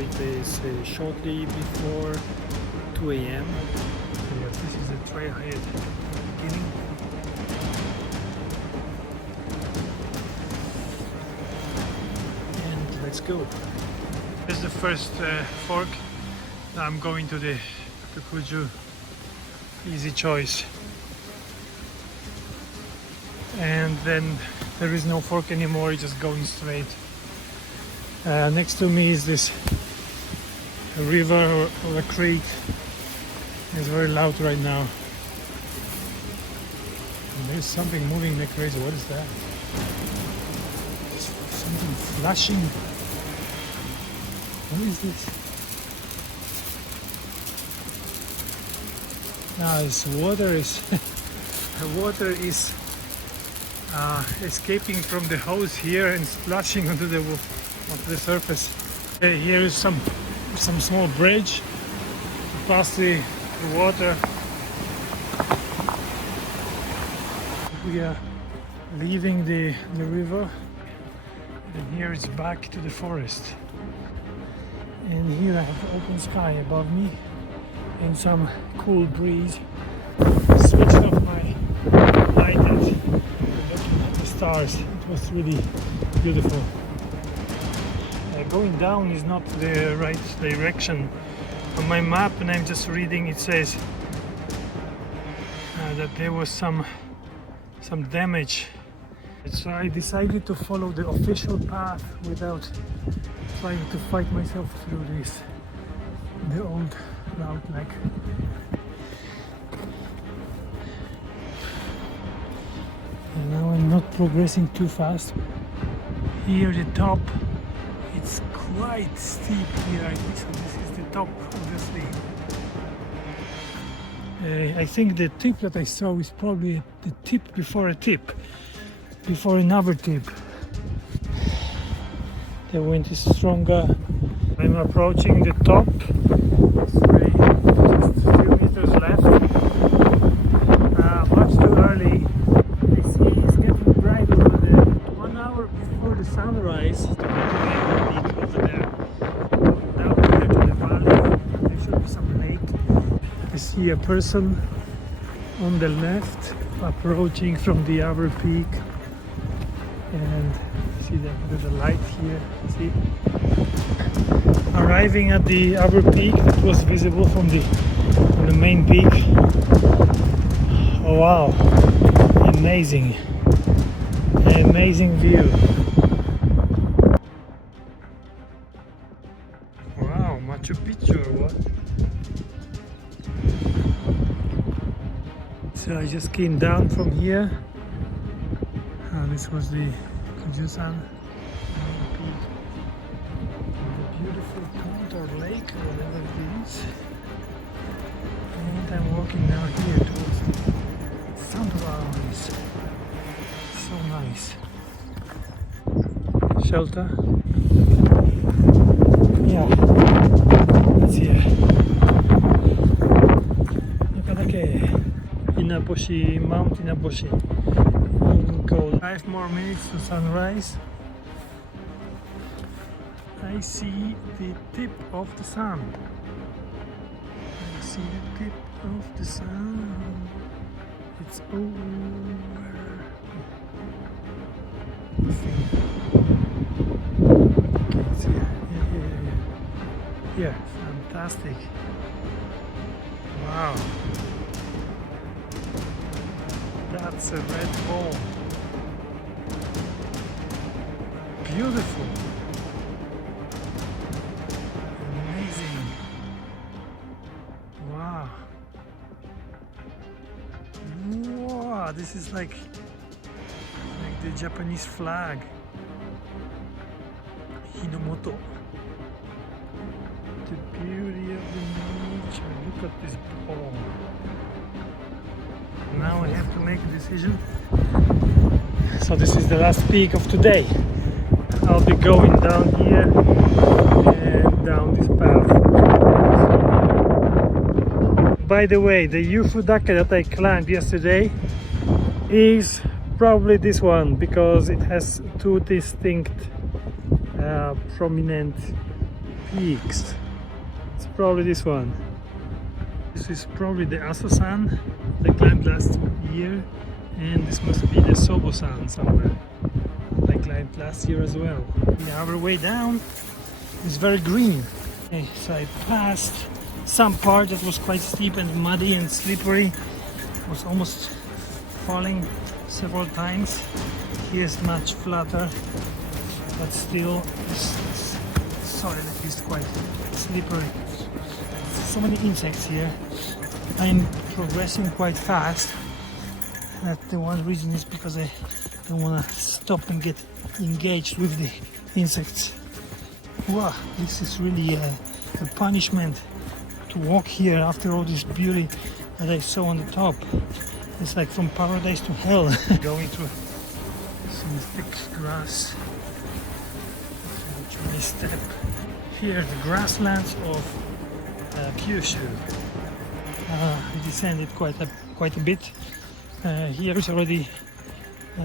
it is shortly before 2 a.m. Yes, this is the trailhead beginning. And let's go. This is the first fork. Now I'm going to the Mt.Kuju. Easy choice. And then there is no fork anymore, it's just going straight. Next to me is this river or a creek. It's very loud right now. And there's something moving like crazy. What is that? Something flashing. What is this? Now this water is escaping from the hose here and splashing onto the surface. Here is some small bridge past the water. We are leaving the river, and here it's back to the forest. And here I have open sky above me and some cool breeze. Switched off my light and looking at the stars. It was really beautiful. Going down is not the right direction. On my map, and I'm just reading, it says that there was some damage. So I decided to follow the official path without trying to fight myself through the old route. And now I'm not progressing too fast. Here the top, it's quite steep here. I think so. This is the top, obviously. I think the tip that I saw is probably the tip before a tip, before another tip. The wind is stronger. I'm approaching the top. It's really just a few meters left. Much too early. I see it's getting bright over there. 1 hour before the sunrise. Over there. Now we're here to the valley. There should be some lake. I see a person on the left approaching from the other peak, and see that there's a light here. See, arriving at the other peak that was visible from the main peak. Oh wow, amazing view. Mt.Kuju or what? So I just came down from here. This was the Kyushu peak. The beautiful pond or lake or whatever it is. And I'm walking now here towards the sunrise. So nice. Shelter. Yeah. It's here. Mount Inaboshi. Go 5 more minutes to sunrise. I see the tip of the sun. I see the tip of the sun. It's over. Okay, it's here. Yeah, fantastic. Wow. That's a red ball. Beautiful. Amazing. Wow. Wow, this is like the Japanese flag. Hinomoto. The beauty of the nature. Look at this ball. Now I have to make a decision. So this is the last peak of today. I'll be going down here and down this path. By the way, the Ufudake that I climbed yesterday is probably this one, because it has two distinct prominent peaks. It's probably this one. This is probably the Aso-san that climbed last year, and this must be the Sobo-san somewhere. I climbed last year as well. Yeah, our way down is very green. Okay, so I passed some part that was quite steep and muddy and slippery. Was almost falling several times. Here's much flatter, but still this soil is quite slippery. So many insects here. I'm progressing quite fast. That the one reason is because I don't want to stop and get engaged with the insects. Wow, this is really a punishment to walk here after all this beauty that I saw on the top. It's like from paradise to hell. Going through some thick grass. Which may step. Here the grasslands of Kyushu. I descended quite a bit. Here is already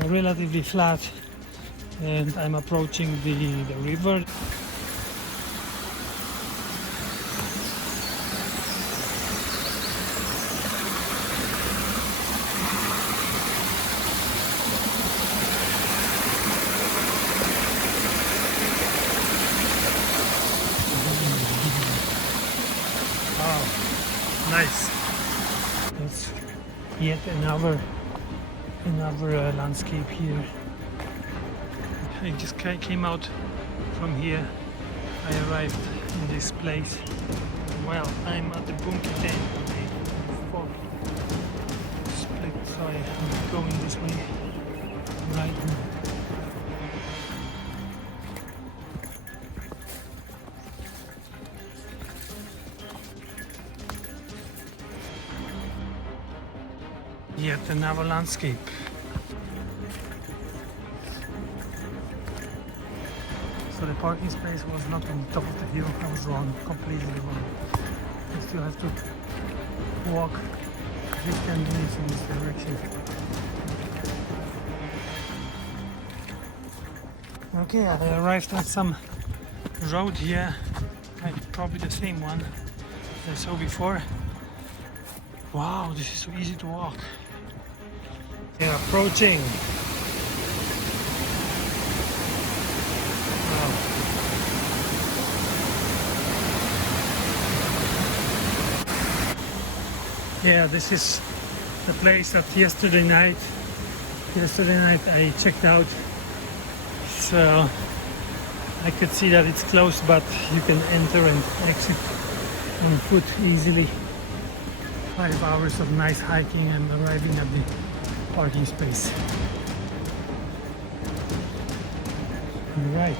relatively flat, and I'm approaching the river. Nice. That's yet another landscape here. I just came out from here. I arrived in this place. Well, I'm at the Bunki Ten, the fog split, so I'm going this way right now. Yet another landscape. So the parking space was not on the top of the hill. I was wrong, completely wrong. I still have to walk at least 10 minutes in this direction. Okay, I arrived at some road here. Probably the same one that I saw before. Wow, this is so easy to walk. They're approaching. Wow. Yeah, this is the place that yesterday night I checked out. So I could see that it's closed, but you can enter and exit on foot easily. 5 hours of nice hiking and arriving at the parking space. Right,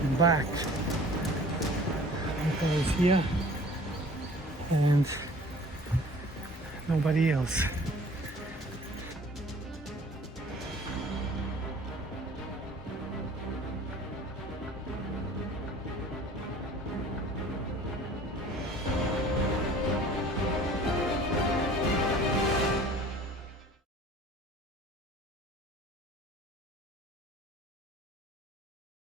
I'm back. My car is here and nobody else.